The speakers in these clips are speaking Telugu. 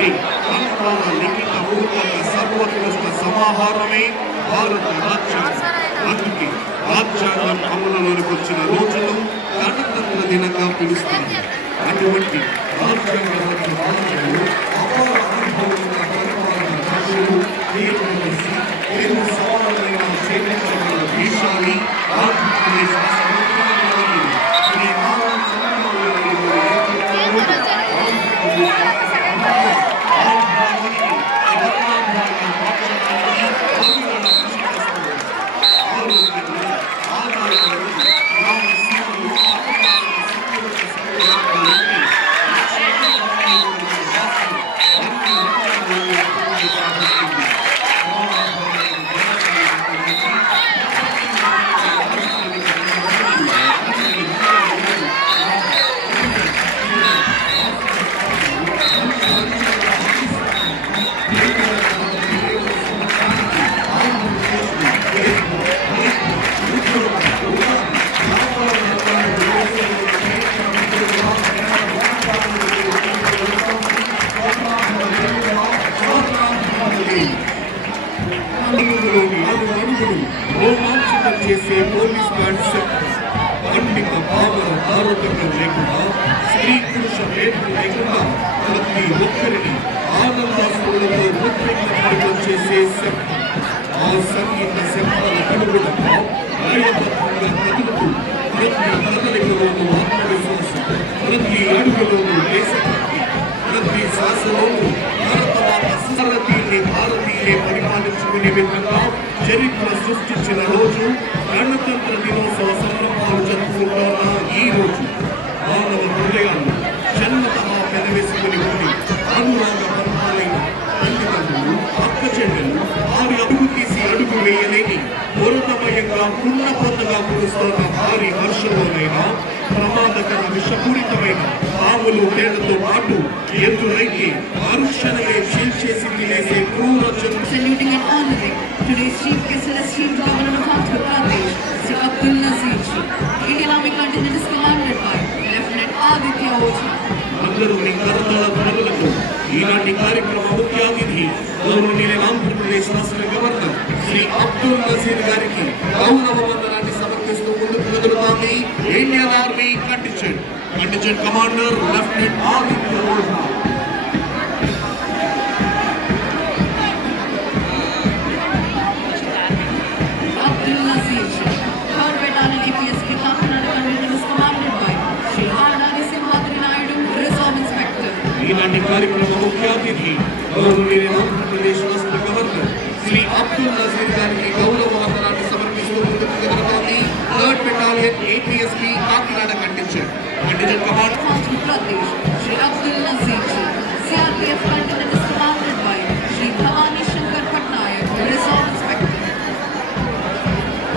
ఈ అంకాల లిఖిత పూర్వక సర్వత్రస్థ సమాహారమే భారత రాజ్యాంగం. అందుకే రాజ్యాంగం అమలులోకి వచ్చిన రోజును గణతంత్ర దినంగా పిలుస్తుంది. అటువంటి రాజ్యాంగబద్ధ భారతంలో అపార అనుభవంగా పరిపాలన దశలు ఏర్పడిసి ఎన్ని సవాళ్ళైనా చేయించగల దేశాన్ని ఆంధ్రప్రదేశ్ శ్రీ నారాయణ రోమాంచకం చేసే పోలీస్ కాన్సెప్ట్ ఖండిత భావన ఆరోగ్యం లేకుండా స్త్రీ పురుష భేదం లేకుండా ప్రతి ఒక్కరిని ఆనందాసులతో ఉద్విగ్నం చేసే శబ్దం. ఆ సంగీత శబ్దాల కనుగొనగా లయబద్ధంగా కదులుతూ ప్రతి కదలికలోనూ ఆత్మవిశ్వాసం, ప్రతి అడుగులోనూ దేశభక్తి, ప్రతి శ్వాసలోనూ భారతమాత సారథిని భారతీయులే పరిపాలించుకునే విధంగా చరిత్ర సృష్టించిన రోజు గణతంత్ర దినోత్సవ సందర్భాలు జరుపుకుంటున్న ఈ రోజు మానవ హృదయాన్ని జన్మతహా పెనవేసుకుని ఉండి అనురాగ బంధాలైన తల్లిదండ్రులు, అక్క చెల్లెలు వారి అడుగు తీసి అడుగు వేయలేని పురతమయంగా పున్న పొందగా కురుస్తున్న భారీ వర్షంలోనైనా ప్రమాదకర విషపూరితమైన పాములు తేళ్లతో పాటు ఎదురైకి అరుషణలే చీల్చేసి తినేసే క్రూర Today's Chief Guest Celestial Governor of Andhra Pradesh, Sir Abdul Nazir Ji. Indian Army contingent is commanded by Lieutenant Aditya Ojha. అందరూ మీ కరతాళ ధ్వనులతో ఈనాటి కార్యక్రమ ముఖ్య అతిథి గౌరవనీయ ఆంధ్రప్రదేశ్ రాష్ట్ర గవర్నర్ శ్రీ అబ్దుల్ నజీర్ గారికి గౌరవ వందనాన్ని సమర్పిస్తూ ముందుకు కదులుతోంది Indian army contingent commander lieutenant Aditya Ojha. ఈనాటి కార్యక్రమ ముఖ్య అతిథి గౌరవనీయ ఆంధ్రప్రదేశ్ రాష్ట్ర గవర్నర్ శ్రీ అబ్దుల్ నజీర్ గారికి గౌరవ వందనాన్ని సమర్పిస్తూ ముందుకు కదులుతోంది 3rd Battalion APSP Kakinada contingent commander Shri Abdul Nazeer ji. CRPF contingent is commanded by Shri Bhavani Shankar Patnaik, reserve inspector.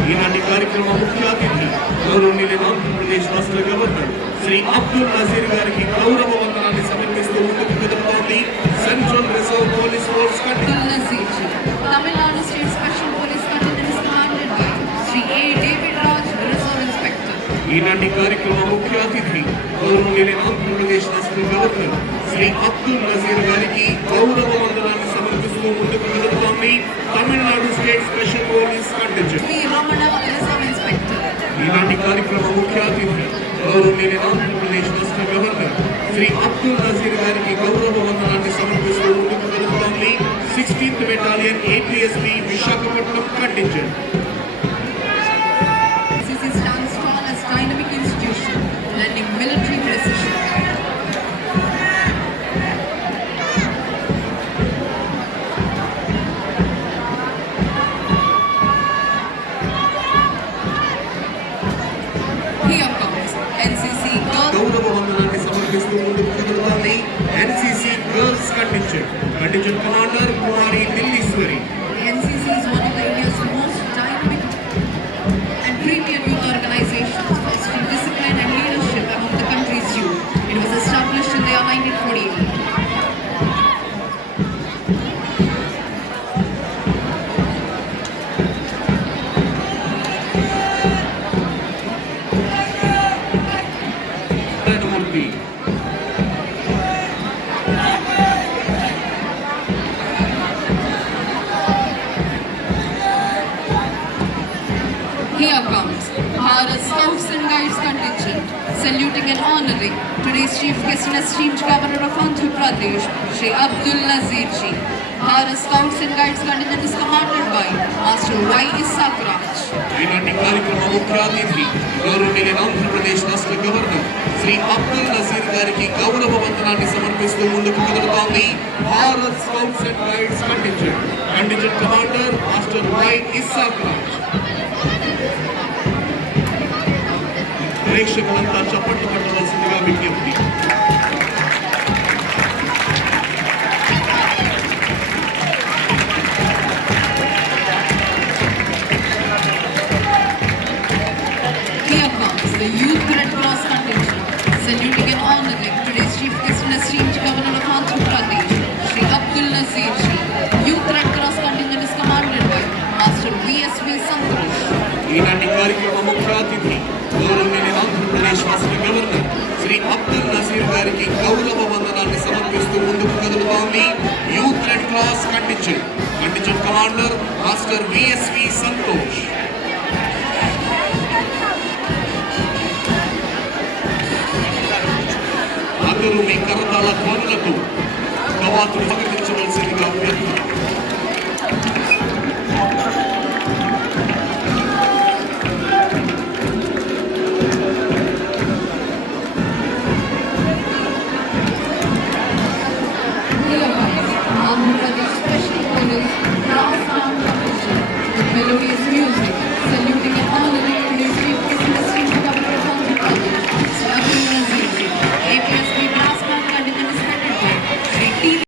ఈనాటి కార్యక్రమ ముఖ్య అతిథి గౌరవనీయ ఆంధ్రప్రదేశ్ రాష్ట్ర గవర్నర్ శ్రీ అబ్దుల్ నజీర్ గారికి గౌరవ వందనాన్ని సమర్పిస్తూ ముందుకు కదులుతోంది central reserve police force contingent. Tamil Nadu state special police contingent is commanded by Shri A. David Raj, reserve inspector. ఈనాటి కార్యక్రమ ముఖ్య అతిథి గౌరవనీయ ఆంధ్రప్రదేశ్ రాష్ట్ర గవర్నర్ శ్రీ అబ్దుల్ నజీర్ గారికి గౌరవ వందనాన్ని సమర్పిస్తూ ముందుకు కదులుతోంది Tamil Nadu state special police contingent. ఈనాటి కార్యక్రమ ముఖ్య అతిథి గౌరవనీయ ఆంధ్రప్రదేశ్ రాష్ట్ర గవర్నర్ శ్రీ అబ్దుల్ నజీర్ గారికి గౌరవ వందనాన్ని సమర్పిస్తూ ముందుకు కదులుతోంది 16th Battalion APSP Visakhapatnam contingent. NCC stands tall as dynamic institution, lending military precision. Here comes NCC గౌరవ వందనాన్ని సమర్పిస్తూ ముందుకు కదులుతోంది NCC గర్ల్స్ కంటింజెంట్ కమాండర్ కుమారి Dilliswari. NCC is one of the India's most dynamic and premier youth organizations, fostering discipline and leadership among the country's youth. It was established in the year 1948. Bharat Scouts and Guides contingent, saluting and honoring today's chief guest and esteemed governor of Andhra Pradesh, Shri Abdul Nazir Ji. Bharat Scouts and Guides contingent is commanded by Master Y. Isaac Raj. ఈనాటి కార్యక్రమ ముఖ్య అతిథి గౌరవనీయ ఆంధ్రప్రదేశ్ రాష్ట్ర గవర్నర్ శ్రీ అబ్దుల్ నజీర్ గారికి గౌరవ వందనాన్ని సమర్పిస్తూ ముందుకు కదులుతోంది Bharat scouts and guides contingent commander master Y Isaac Raj. ప్రేక్షకులంతా చప్పట్లు కొట్టవలసిందిగా విజ్ఞప్తి. Here comes the Youth Red Cross contingent, saluting and honoring today's chief guest and esteemed governor of Andhra Pradesh, Shri Abdul Nazir Ji. Youth Red Cross contingent is commanded by Master V.S.V. Santosh. ఈనాటి కార్యక్రమ ముఖ్య అతిథి గౌరవనీయ ఆంధ్రప్రదేశ్ రాష్ట్ర గవర్నర్ శ్రీ అబ్దుల్ నజీర్ గారికి గౌరవ వందనాన్ని సమర్పిస్తూ ముందుకు కదులుతోంది youth red cross contingent commander master VSV Santosh. అందరూ మీ కరతాళ ధ్వనులతో కవాతు ప్రకటించవలసిందిగా అభ్యర్థన.